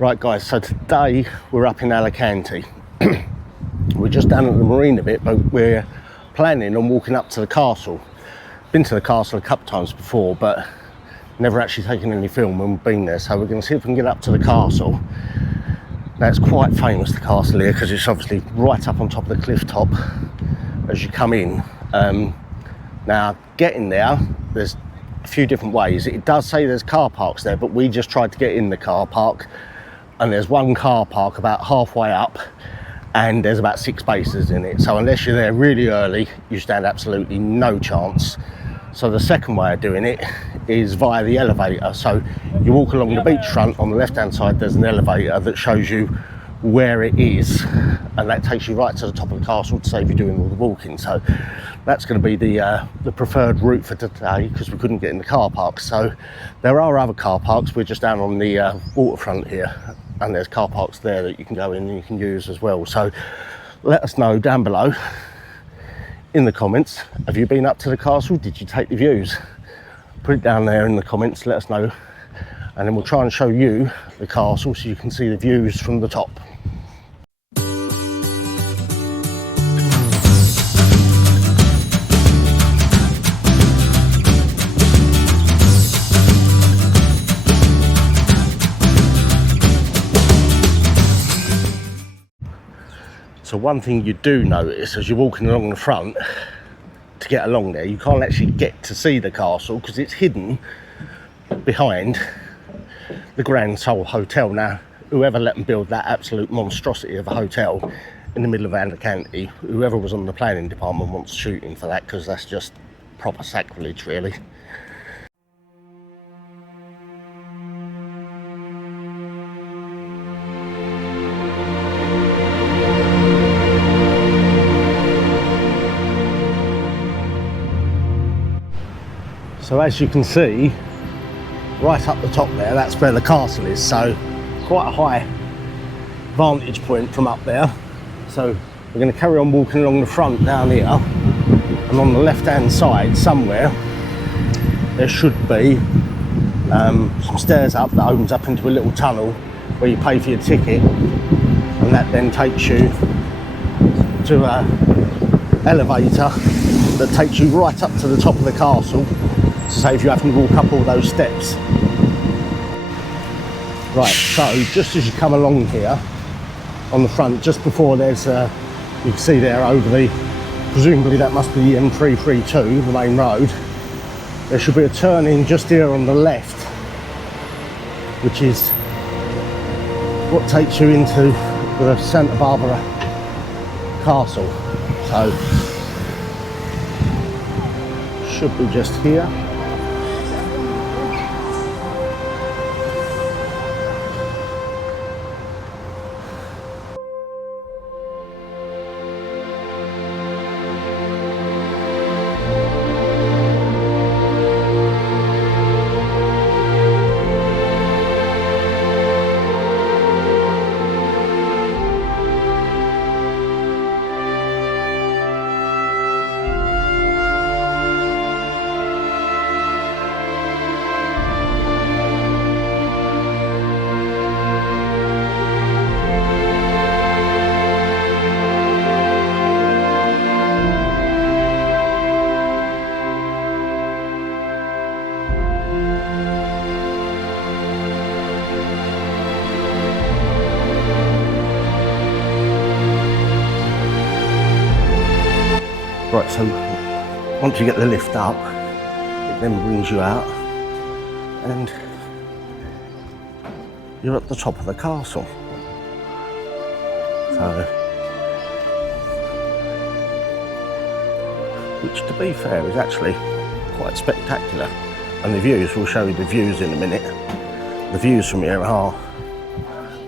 Right guys, so today we're up in Alicante. We're just down at the marina bit, but we're planning on walking up to the castle. Been to the castle a couple of times before, but never actually taken any film when we've been there, so we're going to see if we can get up to the castle. Now it's quite famous, the castle here, because it's obviously right up on top of the cliff top as you come in. Now getting there, there's a few different ways. It does say there's car parks there, but we just tried to get in the car park, and there's one car park about halfway up, and there's about 6 spaces in it, so unless you're there really early you stand absolutely no chance. So the second way of doing it is via the elevator. So you walk along the beachfront, on the left hand side there's an elevator that shows you where it is, and that takes you right to the top of the castle to save you doing all the walking. So that's going to be the preferred route for today, because we couldn't get in the car park. So there are other car parks, we're just down on the waterfront here, and there's car parks there that you can go in and you can use as well. So let us know down below in the comments, have you been up to the castle? Did you take the views? Put it down there in the comments, let us know, and then we'll try and show you the castle so you can see the views from the top. So one thing you do notice as you're walking along the front, to get along there, you can't actually get to see the castle because it's hidden behind the Grand Sol Hotel. Now, whoever let them build that absolute monstrosity of a hotel in the middle of Alicante, whoever was on the planning department wants shooting for that, because that's just proper sacrilege, really. So as you can see, right up the top there, that's where the castle is. So quite a high vantage point from up there. So we're going to carry on walking along the front down here, and on the left hand side somewhere there should be some stairs up that opens up into a little tunnel where you pay for your ticket, and that then takes you to an elevator that takes you right up to the top of the castle, to save you having to walk up all those steps. Right, so just as you come along here on the front, just before there's you can see there over the, presumably that must be the M332, the main road, there should be a turning just here on the left, which is what takes you into the Santa Barbara Castle. So should be just here. Right, so once you get the lift up, it then brings you out and you're at the top of the castle. So, which to be fair is actually quite spectacular, and the views, we'll show you the views in a minute. The views from here are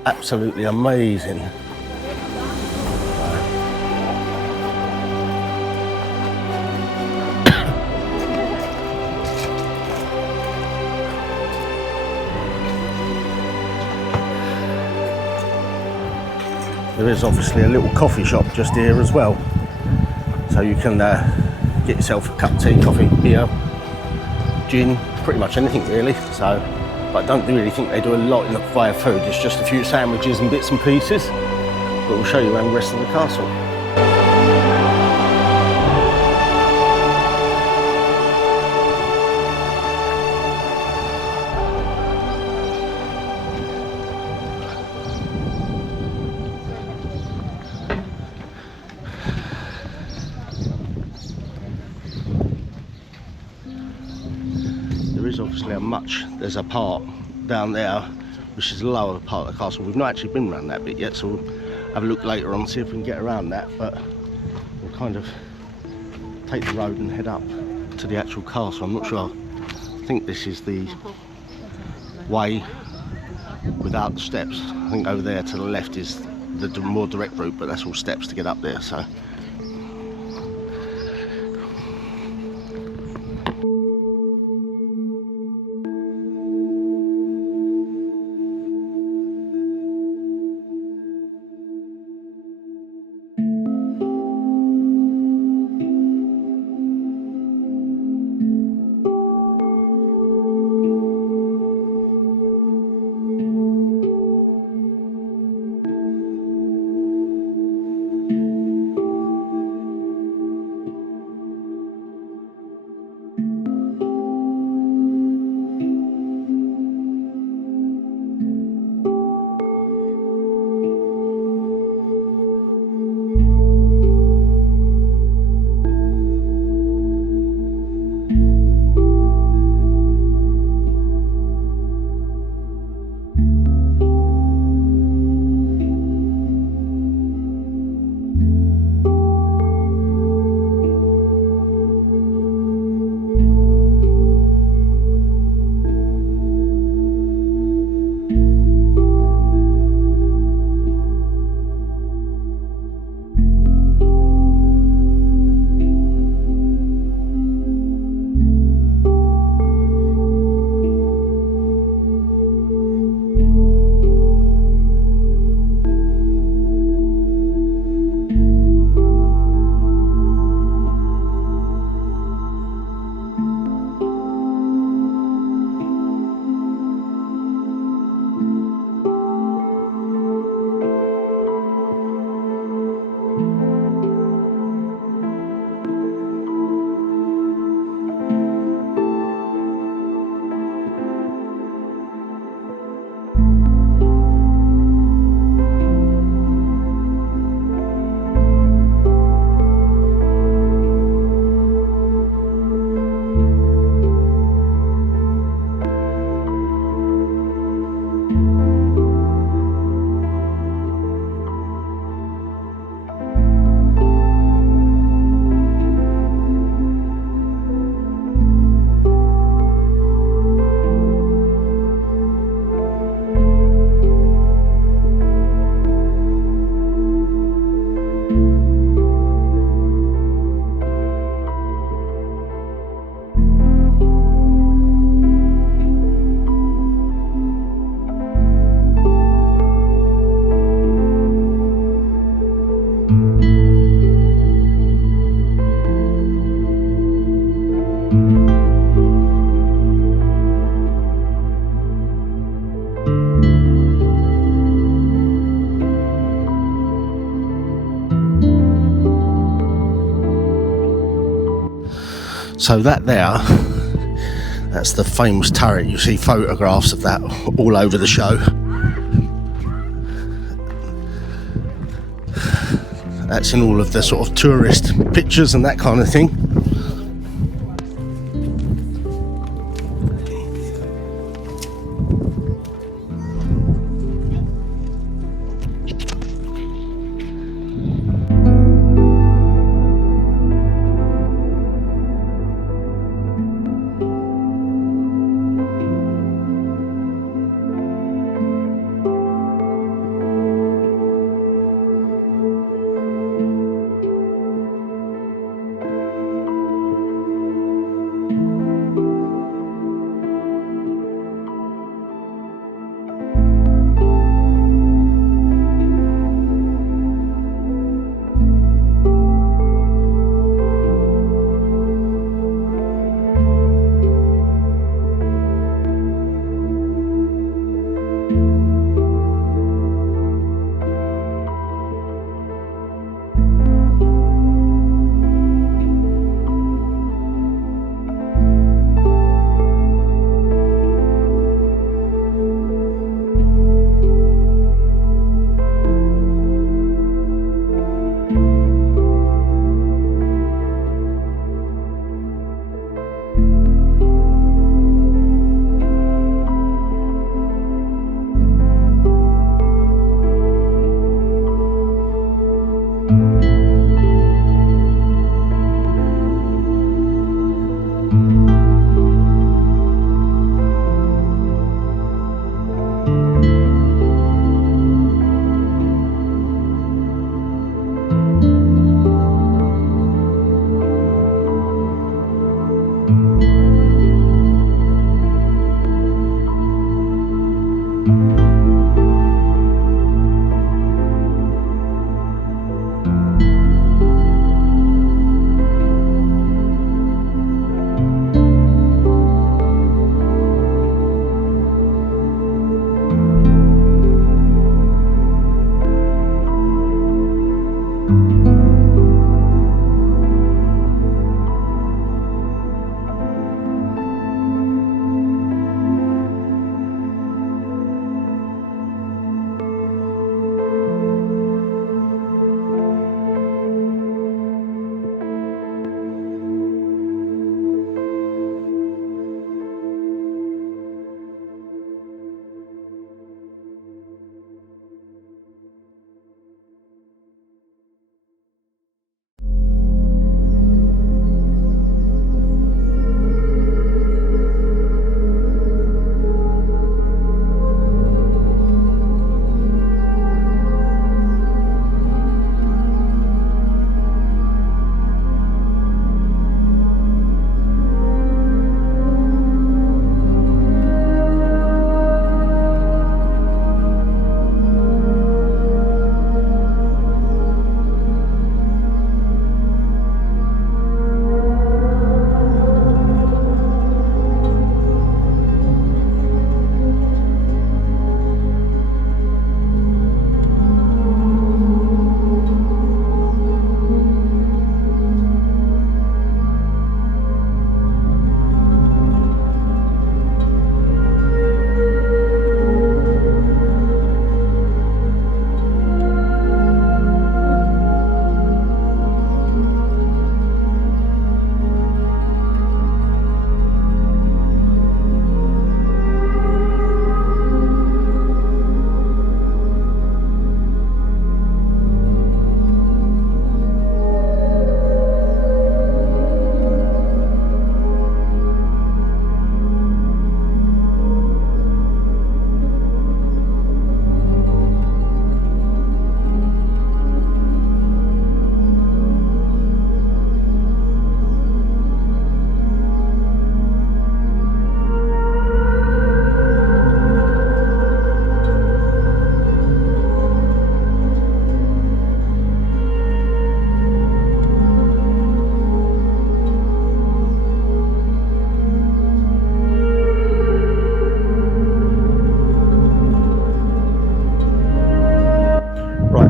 absolutely amazing. There is obviously a little coffee shop just here as well, so you can get yourself a cup of tea, coffee, beer, gin, pretty much anything really. So but I don't really think they do a lot in the way of food. It's just a few sandwiches and bits and pieces, but we'll show you around the rest of the castle. There's a part down there which is the lower part of the castle. We've not actually been around that bit yet, so we'll have a look later on, see if we can get around that, but we'll kind of take the road and head up to the actual castle. I'm not sure, I think this is the way without the steps. I think over there to the left is the more direct route, but that's all steps to get up there. So So that there, that's the famous turret. You see photographs of that all over the show. That's in all of the sort of tourist pictures and that kind of thing.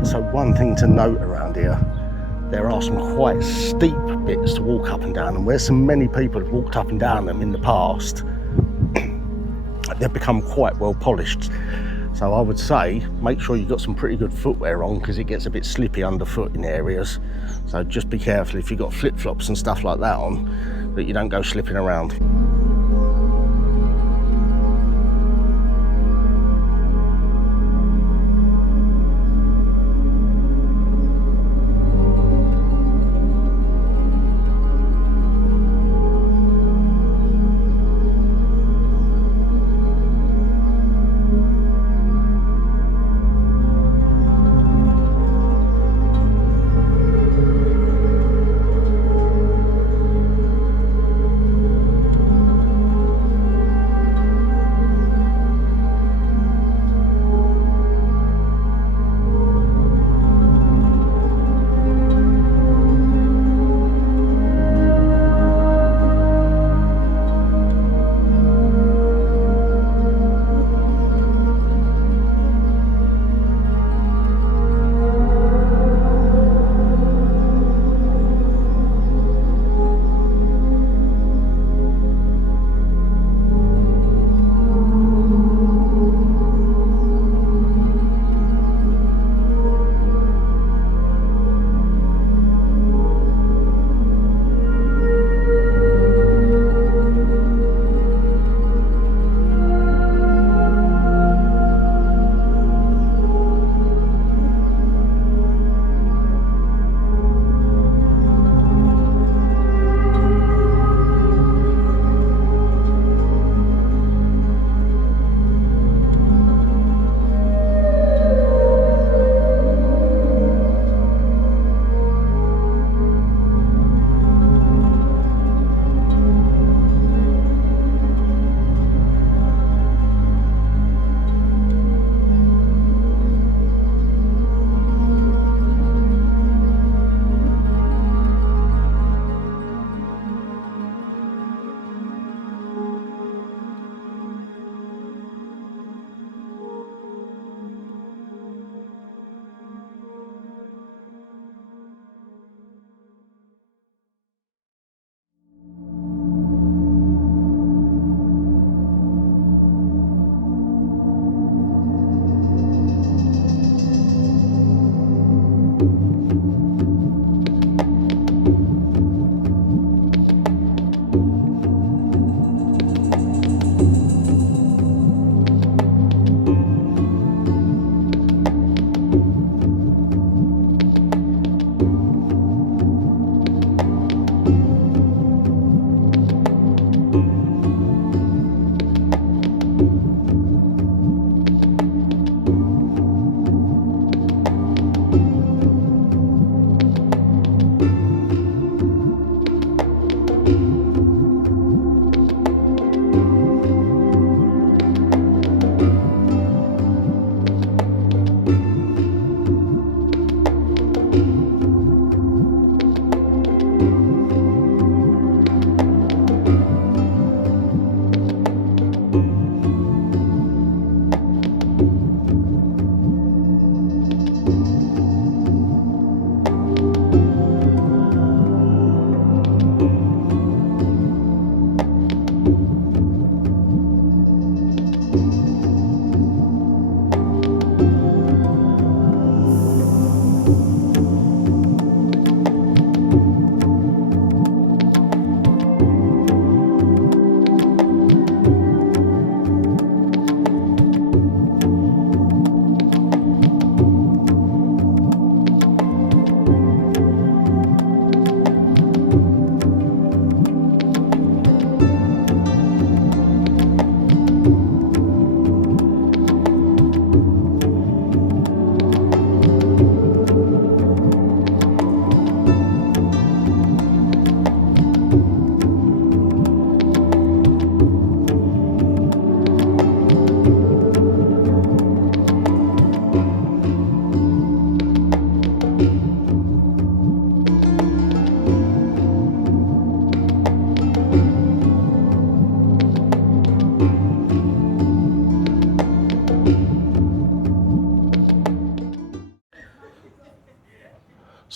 So one thing to note around here, there are some quite steep bits to walk up and down, and where so many people have walked up and down them in the past, they've become quite well polished. So I would say make sure you've got some pretty good footwear on, because it gets a bit slippy underfoot in areas. So just be careful if you've got flip-flops and stuff like that on, that you don't go slipping around.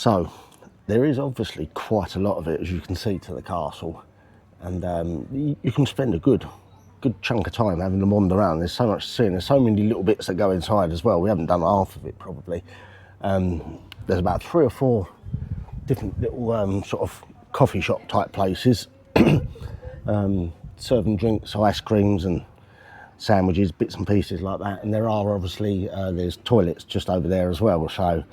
So there is obviously quite a lot of it, as you can see, to the castle, and you can spend a good chunk of time having to wander around. There's so much to see, and there's so many little bits that go inside as well. We haven't done half of it probably. There's about 3 or 4 different little sort of coffee shop type places, serving drinks, ice creams and sandwiches, bits and pieces like that. And there are obviously there's toilets just over there as well, so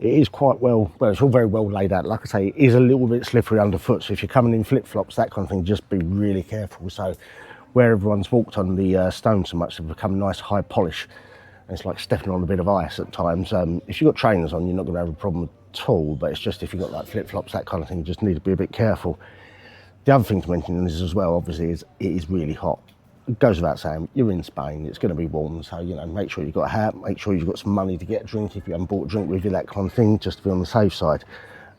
it is quite well, it's all very well laid out. Like I say, it is a little bit slippery underfoot, so if you're coming in flip-flops, that kind of thing, just be really careful. So where everyone's walked on the stone so much, they've become nice high polish, and it's like stepping on a bit of ice at times. If you've got trainers on, you're not going to have a problem at all, but it's just if you've got like flip-flops, that kind of thing, you just need to be a bit careful. The other thing to mention in this as well, obviously, is it is really hot. It goes without saying, you're in Spain, it's going to be warm, so, you know, make sure you've got a hat, make sure you've got some money to get a drink if you haven't bought a drink with you, that kind of thing, just to be on the safe side.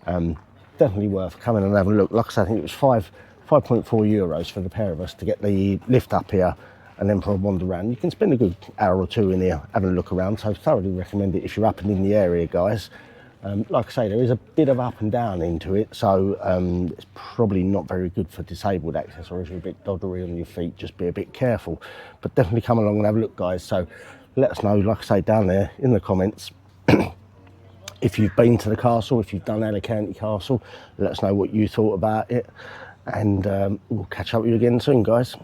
Definitely worth coming and having a look. Like I said, I think it was 5.4 euros for the pair of us to get the lift up here, and then for a wander around. You can spend a good hour or 2 in here having a look around, so thoroughly recommend it if you're up and in the area, guys. Like I say, there is a bit of up and down into it, so it's probably not very good for disabled access, or if you're a bit doddery on your feet, just be a bit careful. But definitely come along and have a look, guys. So let us know, like I say, down there in the comments, if you've been to the castle, if you've done Alicante Castle, let us know what you thought about it, and we'll catch up with you again soon, guys.